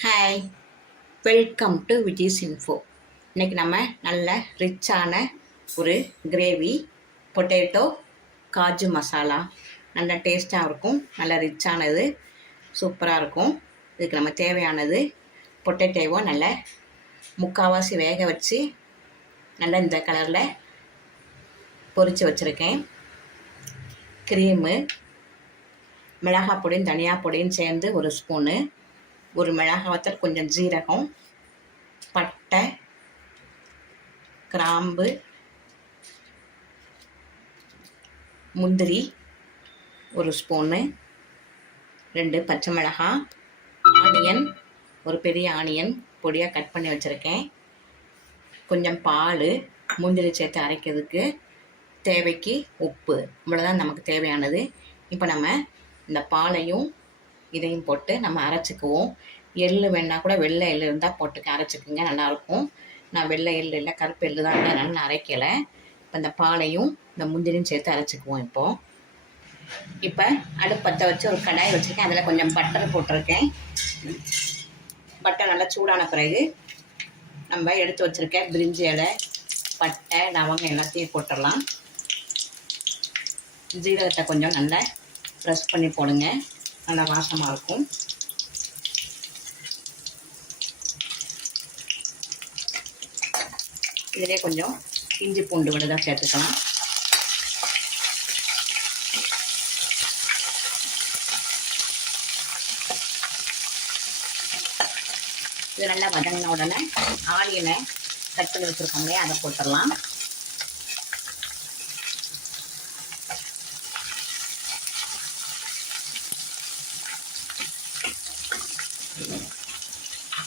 Hi, welcome to Viji's info. இன்றைக்கி நம்ம நல்ல ரிச்சான ஒரு கிரேவி பொட்டேட்டோ காஜு மசாலா நல்ல டேஸ்ட்டாக இருக்கும். நல்ல ரிச்சானது, சூப்பராக இருக்கும். இதுக்கு நம்ம தேவையானது பொட்டேட்டோவை நல்ல முக்கால்வாசி வேக வச்சு நல்ல இந்த கலரில் பொரித்து வச்சுருக்கேன். க்ரீமு, மிளகாய் பொடியும் தனியா பொடியும் சேர்ந்து ஒரு ஸ்பூனு, ஒரு மிளகாய் வத்தல், கொஞ்சம் ஜீரகம், பட்டை, கிராம்பு, முந்திரி ஒரு ஸ்பூனு, 2 பச்சை மிளகாய், ஆனியன், ஒரு பெரிய ஆனியன் பொடியாக கட் பண்ணி வச்சுருக்கேன், கொஞ்சம் பால், முந்திரி சேர்த்து அரைக்கிறதுக்கு, தேவைக்கு உப்பு. இவ்வளோதான் நமக்கு தேவையானது. இப்போ நம்ம இந்த பாலையும் இதையும் போட்டு நம்ம அரைச்சிக்குவோம். எள்ளு வேணால் கூட வெள்ளை எள்ளு இருந்தால் போட்டுக்க அரைச்சிக்குங்க, நல்லாயிருக்கும். நான் வெள்ளை எள்ளு இல்லை, கருப்பு எள்ளு தான், அதனால நான் அரைக்கலை. இப்போ இந்த பாலையும் இந்த முந்திரியும் சேர்த்து அரைச்சிக்குவோம். இப்போ அடுப்பத்தை வச்சு ஒரு கடாய் வச்சுருக்கேன். அதில் கொஞ்சம் பட்டர் போட்டிருக்கேன். பட்டர் நல்லா சூடான பிறகு நம்ம எடுத்து வச்சுருக்க பிரிஞ்சி இலை, பட்டை, லவங்கம் எல்லாத்தையும் போட்டுடலாம். ஜீரகத்தை கொஞ்சம் நல்லா ப்ரெஸ் பண்ணி போடுங்க, நல்லா வாசமாக இருக்கும். இதிலே கொஞ்சம் இஞ்சி பூண்டு விழுதாக சேர்த்துக்கலாம். இது நல்லா வதங்கின உடனே ஆனியனை கட் பண்ணி வச்சுருக்கோம் இல்லையா, அதை போட்டுடலாம்.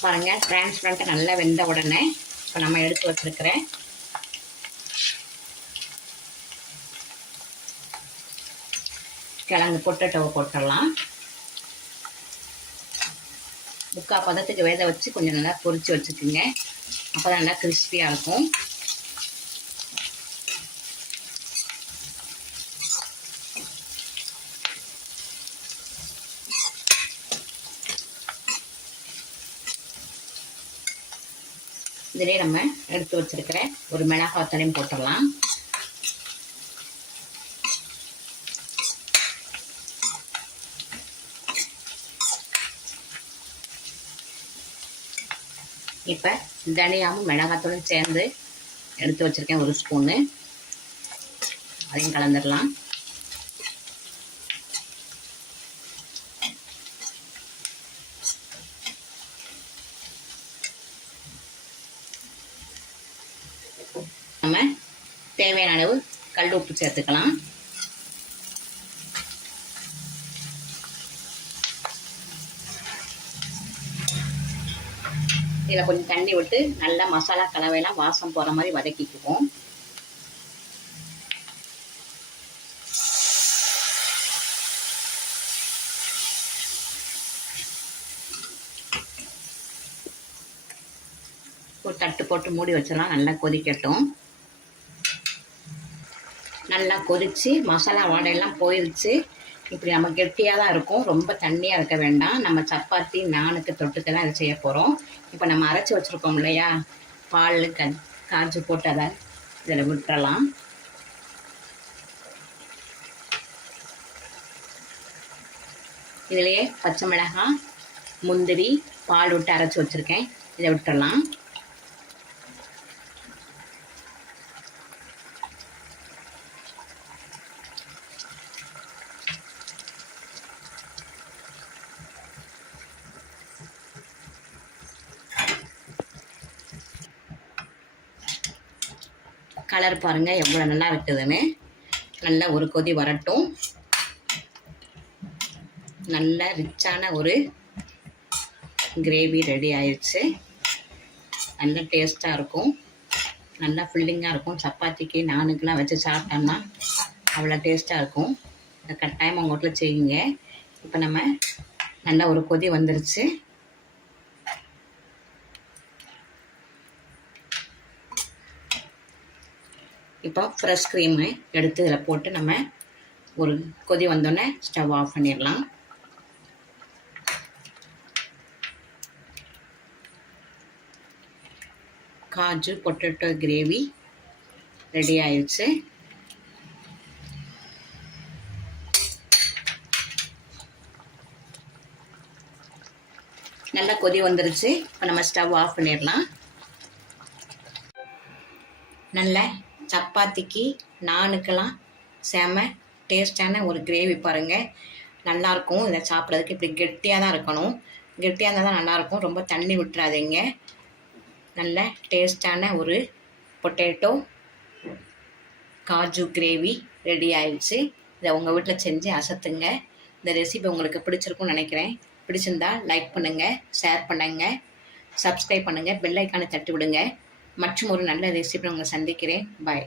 பாருங்கள், டிரான்ஸ்பரண்ட்டாக நல்லா வெந்த உடனே இப்போ நம்ம எடுத்து வச்சுருக்கிற கிழங்கு பொட்டேட்டோவை போட்டுடலாம். முக்கால் பதத்துக்கு வேக வச்சு கொஞ்சம் நல்லா பொரித்து வச்சுக்குங்க, அப்போ தான் நல்லா கிறிஸ்பியாக இருக்கும். இதிலே நம்ம எடுத்து வச்சிருக்கிற ஒரு மிளகாய் வத்தலையும் போட்டுடலாம். இப்போ தனியாவும் மிளகாத்தூளும் சேர்ந்து எடுத்து வச்சிருக்கேன், ஒரு ஸ்பூனு, அதையும் கலந்துடலாம். நம்ம தேவையான அளவு கல் உப்பு சேர்த்துக்கலாம். இதில் கொஞ்சம் தண்ணி விட்டு நல்லா மசாலா கலவையெல்லாம் வாசம் போகிற மாதிரி வதக்கிக்குவோம். ஒரு தட்டு போட்டு மூடி வச்சிடலாம், நல்லா கொதிக்கட்டும். நல்லா கொதித்து மசாலா வாடையெல்லாம் போயிடுச்சு. இப்படி நம்ம கெட்டியாக தான் இருக்கும், ரொம்ப தண்ணியாக இருக்க வேண்டாம். நம்ம சப்பாத்தி நானுக்கு தொட்டுக்க தான் அதை செய்ய போகிறோம். இப்போ நம்ம அரைச்சி வச்சுருக்கோம் இல்லையா, பால் காய்ச்சி போட்டு அதை இதில் விட்டுறலாம். இதிலேயே பச்சை மிளகாய், முந்திரி, பால் விட்டு அரைச்சி வச்சுருக்கேன், இதை விட்டுறலாம். கலர் பாருங்கள் எவ்வளோ நல்லா இருக்குதுன்னு. நல்லா ஒரு கொதி வரட்டும். நல்ல ரிச்சான ஒரு கிரேவி ரெடி ஆயிடுச்சு. நல்ல டேஸ்ட்டாக இருக்கும், நல்லா ஃபில்லிங்காக இருக்கும். சப்பாத்திக்கு நானுக்கெலாம் வச்சு சாப்பிட்டோம்னா அவ்வளோ டேஸ்ட்டாக இருக்கும். கட்டாயம் உங்கள் வீட்டில் செய்யுங்க. இப்போ நம்ம நல்லா ஒரு கொதி வந்துருச்சு. இப்போ ஃப்ரெஷ் க்ரீமு எடுத்து இதில் போட்டு நம்ம ஒரு கொதி வந்தோடனே ஸ்டவ் ஆஃப் பண்ணிடலாம். காஜு பொட்டேட்டோ கிரேவி ரெடி ஆயிடுச்சு. நல்லா கொதி வந்துருச்சு. இப்போ நம்ம ஸ்டவ் ஆஃப் பண்ணிடலாம். நல்ல சப்பாத்திக்கு நானுக்கெல்லாம் செம டேஸ்டான ஒரு கிரேவி பாருங்கள், நல்லாயிருக்கும். இதை சாப்பிட்றதுக்கு இப்படி கெட்டியாக தான் இருக்கணும். கெட்டியாக இருந்தால் தான் நல்லாயிருக்கும். ரொம்ப தண்ணி விட்டுறாதீங்க. நல்ல டேஸ்டான ஒரு பொட்டேட்டோ காஜு கிரேவி ரெடி ஆயிடுச்சு. இதை உங்கள் வீட்டில் செஞ்சு அசத்துங்க. இந்த ரெசிபி உங்களுக்கு பிடிச்சிருக்கும்னு நினைக்கிறேன். பிடிச்சிருந்தா லைக் பண்ணுங்கள், ஷேர் பண்ணுங்கள், சப்ஸ்கிரைப் பண்ணுங்கள், பெல் ஐக்கானை தட்டி விடுங்க. மற்றும் ஒரு நல்ல ரெசிபி உங்களை சந்திக்கிறேன். பாய்.